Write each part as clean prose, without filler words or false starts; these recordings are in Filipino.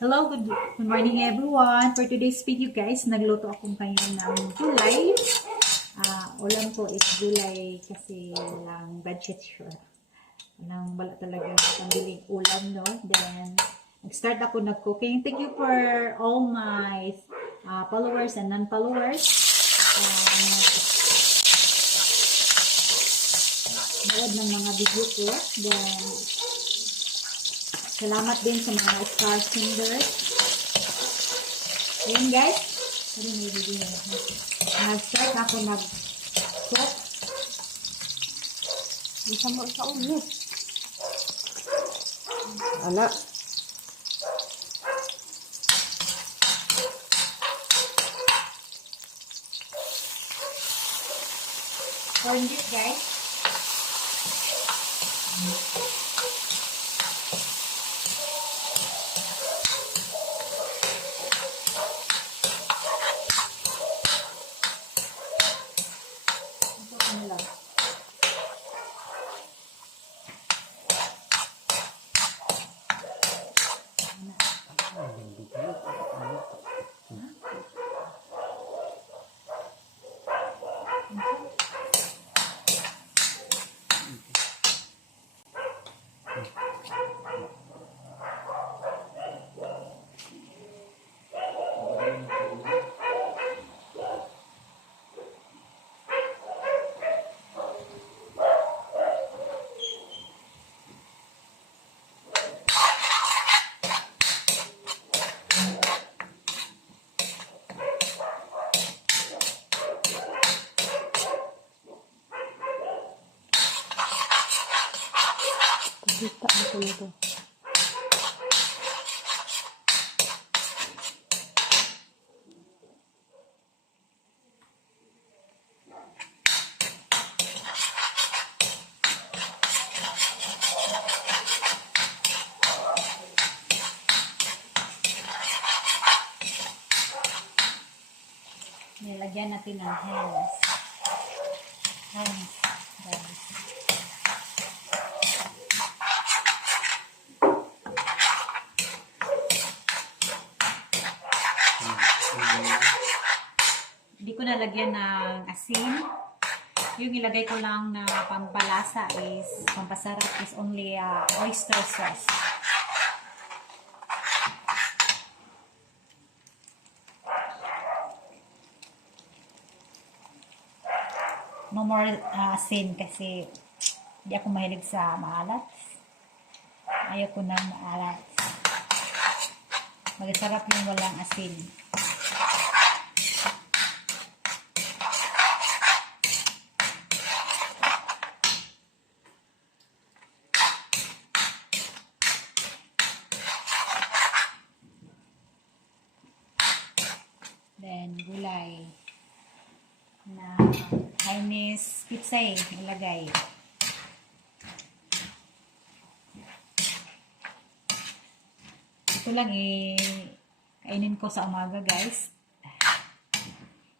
Hello, good morning everyone. For today's video guys, nagluto akong kayo ng gulay. Ulam ko is gulay kasi lang budget sure. Wala talaga pambiling ulam, no? Then, nag-start ako nag-cooking. Thank you for all my followers and non-followers. Nood ng mga video ko. Then, salamat din sa mga star singers. Ayan guys. Nag-start ako nag-cook. Isa mo sa ulit. Ala. Corn beef guys. Kita ako nito. Nilagyan natin ng hands. Hands. Guys. Hindi ko nalagyan ng asin. Yung ilagay ko lang na pampalasa is, pampasarap is only oyster sauce. No more asin kasi hindi ako mahilig sa maalat. Ayaw ko ng maalat. Magsarap yung walang asin. Then, gulay na Chinese pizza ilagay. Ito lang kainin ko sa umaga guys.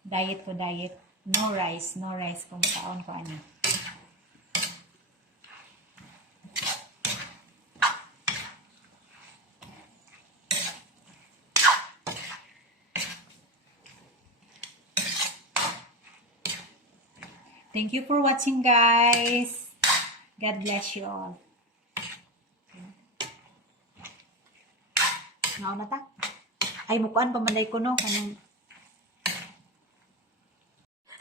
Diet ko, diet. No rice kung taon ko ano. Thank you for watching, guys. God bless you all. Nauna ta? Ay, mukuan pamanday ko, no? Kanang...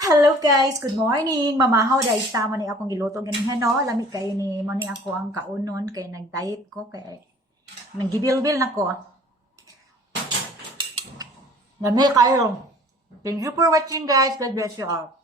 Hello, guys. Good morning. Mamahaw, dahil tama ni akong giluto. Ganihan, no? Lamig kayo ni Mani ako ang kaunon. Kaya nag-diet ko. Kaya nag-gibilbil na ko. Lamig kayo. Thank you for watching, guys. God bless you all.